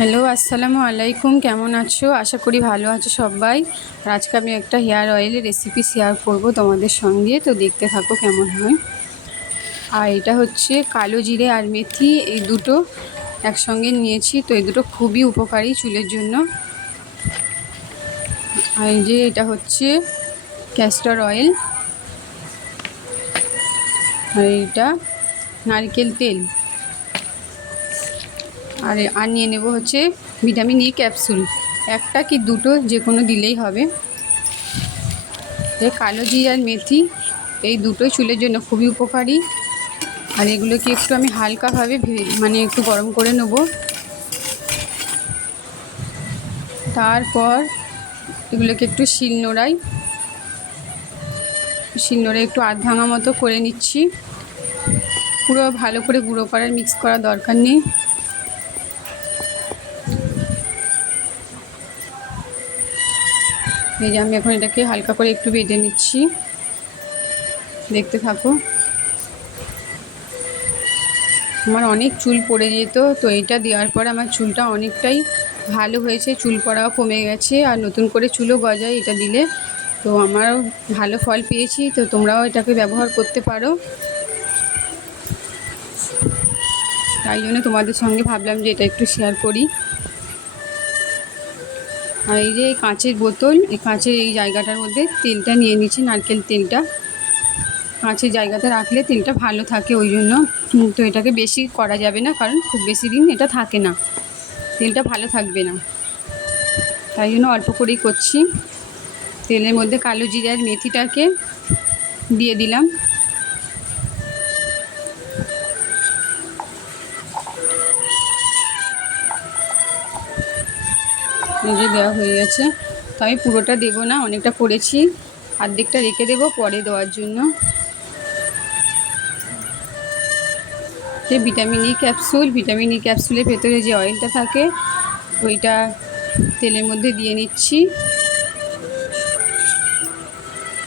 Hello, আসসালামু আলাইকুম। কেমন আছো? আশা করি ভালো আছো সবাই। আর আজকে আমি একটা হেয়ার অয়েলের রেসিপি শেয়ার করব তোমাদের সঙ্গে। তো দেখতে থাকো কেমন হয়। আর এটা হচ্ছে কালো জিরে আর মেথি, এই দুটো একসঙ্গে নিয়েছি। তো এই দুটো খুবই উপকারী চুলের জন্য। আর যে এটা হচ্ছে ক্যাস্টর অয়েল আর এটা নারকেল তেল। আর আর নিয়ে নেব হচ্ছে ভিটামিন ই ক্যাপসুল একটা কি দুটো যে কোনো দিলেই হবে। কালো জিরে আর মেথি, এই দুটোই চুলের জন্য খুবই উপকারী। আর এগুলোকে একটু আমি হালকাভাবে মানে একটু গরম করে নেব। তারপর এগুলোকে একটু শিল নোড়াই শিল নোড়াই একটু আধ ভাঙা মতো করে নিচ্ছি। পুরো ভালো করে গুঁড়ো করার মিক্স করার দরকার নেই। এই যে আমি এখন এটাকে হালকা করে একটু বেটে নিচ্ছি। দেখতে থাকো। আমার অনেক চুল পড়ে যেত, তো এইটা দেওয়ার পর আমার চুলটা অনেকটাই ভালো হয়েছে, চুল পড়াও কমে গেছে, আর নতুন করে চুলও গজায় এটা দিলে। তো আমারও ভালো ফল পেয়েছি, তো তোমরাও এটাকে ব্যবহার করতে পারো। তাই জন্য তোমাদের সঙ্গে ভাবলাম যে এটা একটু শেয়ার করি। আর এই যে কাঁচের বোতল, এই কাঁচের এই জায়গাটার মধ্যে তেলটা নিয়ে নিচ্ছি, নারকেল তেলটা কাঁচের জায়গাতে রাখলে তেলটা ভালো থাকে, ওই জন্য। তো এটাকে বেশি করা যাবে না, কারণ খুব বেশি দিন এটা থাকে না। তেলটা ভালো থাকবে না। তাই জন্য অল্প করেই করছি। তেলের মধ্যে কালো জিরে আর মেথিটাকে দিয়ে দিলাম। যে দেওয়া হয়ে গেছে। তো আমি পুরোটা দেবো না, অনেকটা করেছি। অর্ধেকটা রেখে দেবো পরে দেওয়ার জন্য। যে vitamin E capsule vitamin E ক্যাপসুলের ভেতরে যে অয়েলটা থাকে, ওইটা তেলের মধ্যে দিয়ে নিচ্ছি।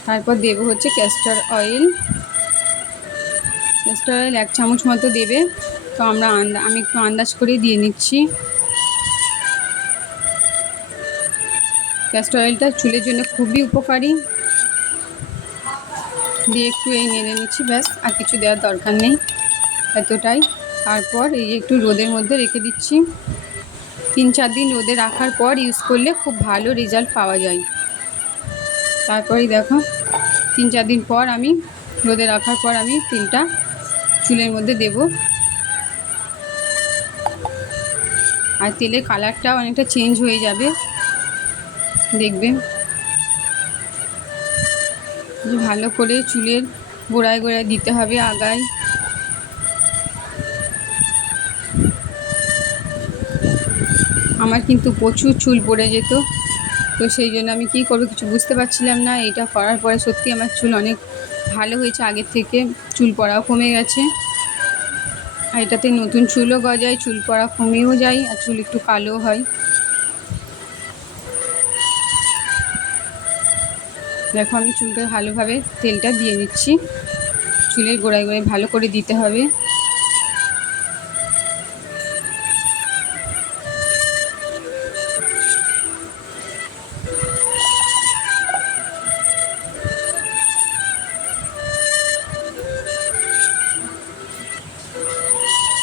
তারপর দেব হচ্ছে ক্যাস্টার অয়েল ক্যাস্টার অয়েল এক চামচ মতো দেবে। তো আমরা আন্দা, আমি একটু আন্দাজ করে দিয়ে নিচ্ছি। ক্যাস্টর অয়েলটা চুলের জন্য খুবই উপকারী। দিয়ে একটু এই নেড়ে নিচ্ছি, ব্যাস, আর কিছু দেওয়ার দরকার নেই এতটাই। তারপর এই একটু রোদের মধ্যে রেখে দিচ্ছি। তিন চার দিন রোদে রাখার পর ইউজ করলে খুব ভালো রেজাল্ট পাওয়া যায়। তারপরেই দেখো, তিন চার দিন পর আমি রোদে রাখার পর আমি তিনটা চুলের মধ্যে দেব। আর তেলের কালারটা অনেকটা চেঞ্জ হয়ে যাবে। দেখবেন ভালো করে চুলের গোড়ায় গোড়ায় দিতে হবে আগায়। আমার কিন্তু প্রচুর চুল পড়ে যেত। তো সেই জন্য আমি কী করব কিছু বুঝতে পারছিলাম না। এটা করার পরে সত্যি আমার চুল অনেক ভালো হয়েছে। আগের থেকে চুল পড়াও কমে গেছে। আর এটাতে নতুন চুলও গজায়, চুল পড়া কমেও যায় আর চুল একটু কালো হয়। দেখো আমি চুলটা ভালোভাবে, তেলটা দিয়ে নিচ্ছি। চুলের গোড়ায় গোড়ায় ভালো করে দিতে হবে।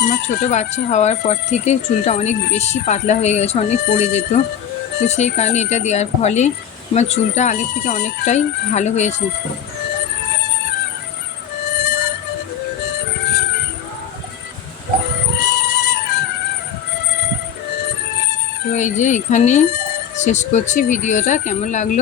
আমার ছোটো বাচ্চা হওয়ার পর থেকে চুলটা অনেক বেশি পাতলা হয়ে গেছে, অনেক পড়ে যেত। তো সেই কারণে এটা দেওয়ার ফলে আমার চুলটা আগের থেকে অনেকটাই ভালো হয়েছে। তো এই যে এখানে শেষ করছি ভিডিওটা, কেমন লাগল?